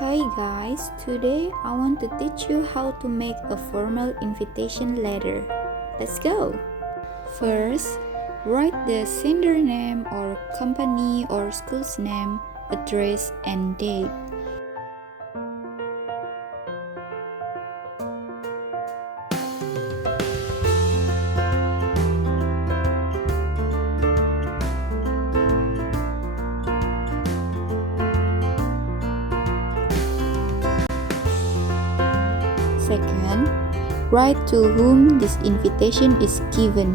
Hi guys, today I want to teach you how to make a formal invitation letter. Let's go! First, write the sender name or company or school's name, address, and date. Second, write to whom this invitation is given.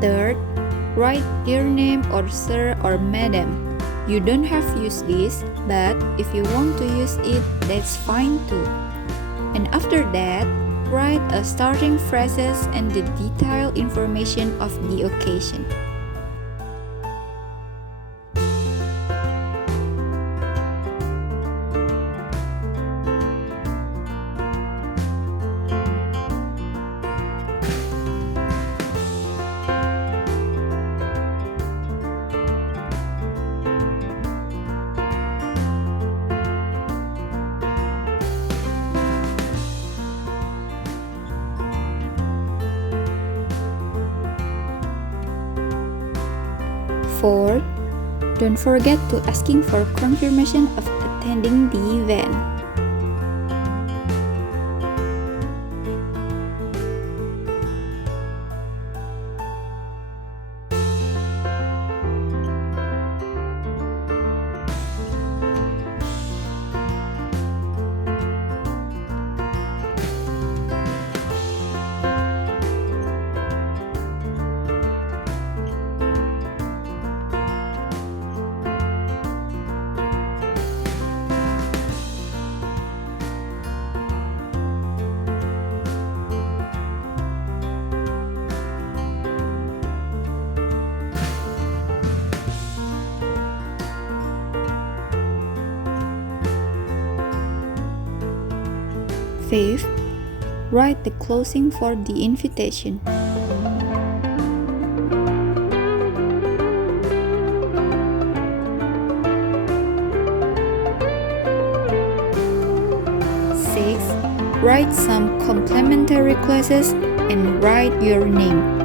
Third, write dear name or sir or madam. You don't have to use this, but if you want to use it, that's fine too. And after that, write a starting phrases and the detailed information of the occasion. Fourth, don't forget to asking for confirmation of attending the event. Fifth, write the closing for the invitation. Sixth, write some complimentary clauses and write your name.